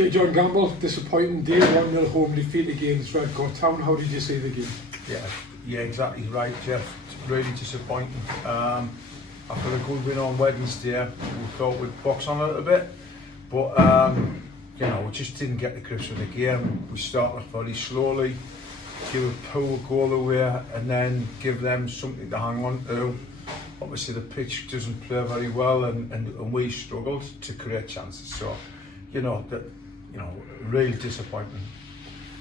Okay, John Gamble, disappointing day, 1-0 home defeat against Redcar Town. How did you see the game? Yeah, exactly right, Jeff. It's really disappointing. After a good win on Wednesday, we thought we'd box on a little bit, but we just didn't get the grips of the game. We started very slowly, give a poor goal away, and then give them something to hang on to. Obviously, the pitch doesn't play very well, and we struggled to create chances. So, really disappointing.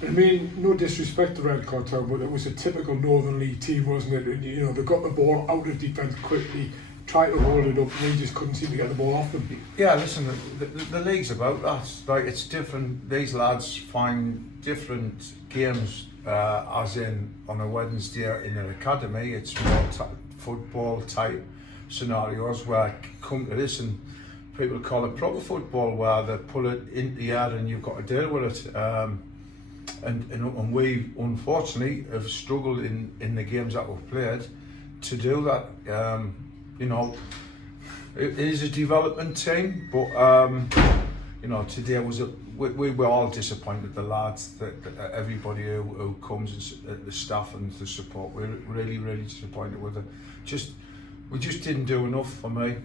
I mean, no disrespect to Redcar Town, but it was a typical Northern League team, wasn't it? And, they got the ball out of defence quickly, tried to hold it up, and they just couldn't seem to get the ball off them. Yeah, listen, the league's about that. Like, it's different. These lads find different games, as in on a Wednesday in an academy. It's more football type scenarios where come to this and people call it proper football, where they pull it into the air and you've got to deal with it. And we unfortunately have struggled in the games that we've played to do that. It is a development team, but today we were all disappointed. The lads, that everybody who comes, the staff and the support, we're really disappointed with it. We just didn't do enough for me.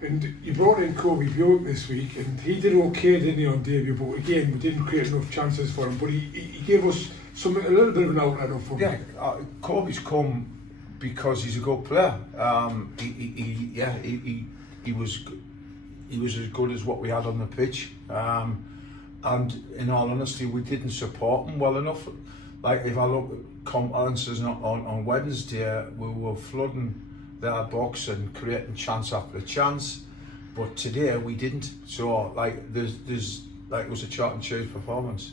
And you brought in Kobe Bjork this week, and he did okay, didn't he, on debut? But again, we didn't create enough chances for him. But he gave us a little bit of an outlet of fun. Yeah, Kobe's come because he's a good player. He was as good as what we had on the pitch. And in all honesty, we didn't support him well enough. Like, if I look at competences on Wednesday, we were flooding their box and creating chance after chance, but today we didn't. So it was a chalk and cheese performance.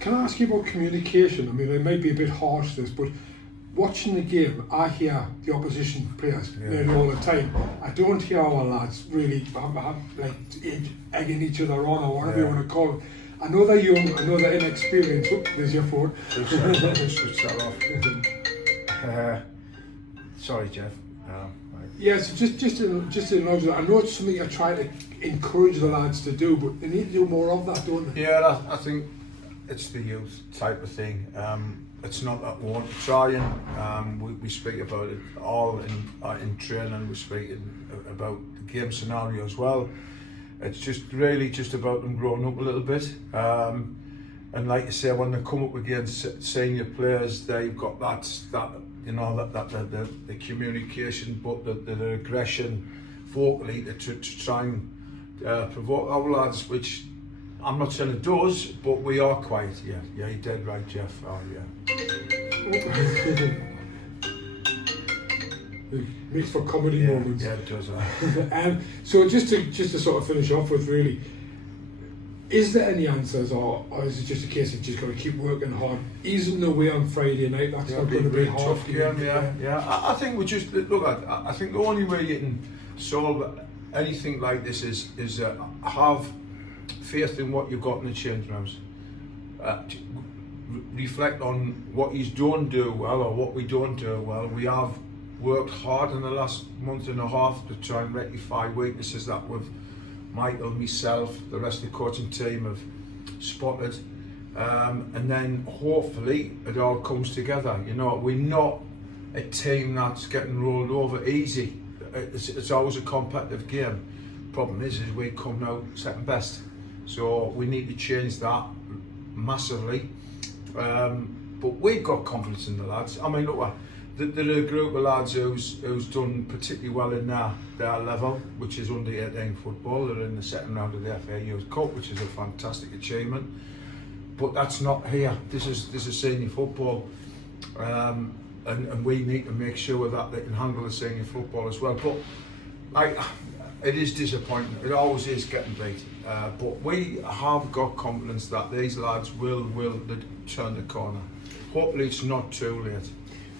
Can I ask you about communication? I mean, it might be a bit harsh this, but watching the game, I hear the opposition players all the time. I don't hear our lads really egging each other on, or whatever you want to call it. I know they're young, I know they're inexperienced. Oh, there's your phone. Switch that off. Sorry, Jeff. Yeah, so just to acknowledge that, I know it's something I try to encourage the lads to do, but they need to do more of that, don't they? Yeah, I think it's the youth type of thing. It's not that we want to try and we speak about it all in training. We speak about the game scenario as well. It's just about them growing up a little bit. And like you say, when they come up against senior players, they've got the communication, but the aggression vocally to try and provoke our lads, which I'm not saying it does, but we are quiet. Yeah, you're dead right, Jeff. Oh yeah. It makes for comedy moments. Yeah, it does. So just to sort of finish off with, really, is there any answers, or is it just a case of just got to keep working hard? Easing away on Friday night, that's not going to be hard. Tough game, yeah. I think we just look at. I think the only way you can solve anything like this is have faith in what you've got in the change rooms. Reflect on what you don't do well or what we don't do well. We have worked hard in the last month and a half to try and rectify weaknesses that we've Michael, myself, the rest of the coaching team have spotted, and then hopefully it all comes together. We're not a team that's getting rolled over easy. It's always a competitive game. Problem is we come out second best, so we need to change that massively. But we've got confidence in the lads. I mean, look, they're a group of lads who's done particularly well in their level, which is under 18 football. They're in the second round of the FA Youth Cup, which is a fantastic achievement. But that's not here. This is senior football, and we need to make sure that they can handle the senior football as well. But it is disappointing. It always is getting beat. But we have got confidence that these lads will turn the corner. Hopefully, it's not too late.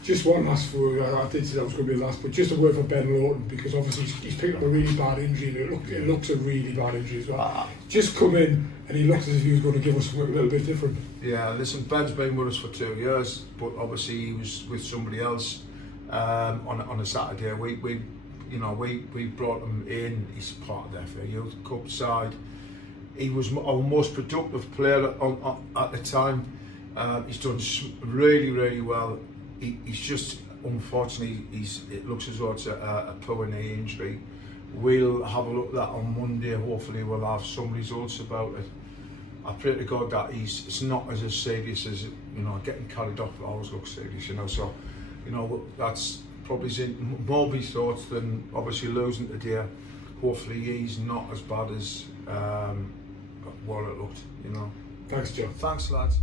Just one last word. I did say that was going to be the last, but just a word for Ben Lawton, because obviously he's picked up a really bad injury, and it looks a really bad injury as well. Just come in and he looks as if he was going to give us something a little bit different. Yeah, listen, Ben's been with us for 2 years, but obviously he was with somebody else on a Saturday. We brought him in. He's part of the FA Youth Cup side. he was our most productive player at the time. He's done really well. He's just, unfortunately, it looks as though it's a poor knee injury. We'll have a look at that on Monday. Hopefully we'll have some results about it. I pray to God that it's not as serious as, getting carried off. It always looks serious, so, that's probably more be thoughts than obviously losing today. Hopefully he's not as bad as what it looked, Thanks, Joe. Thanks, lads.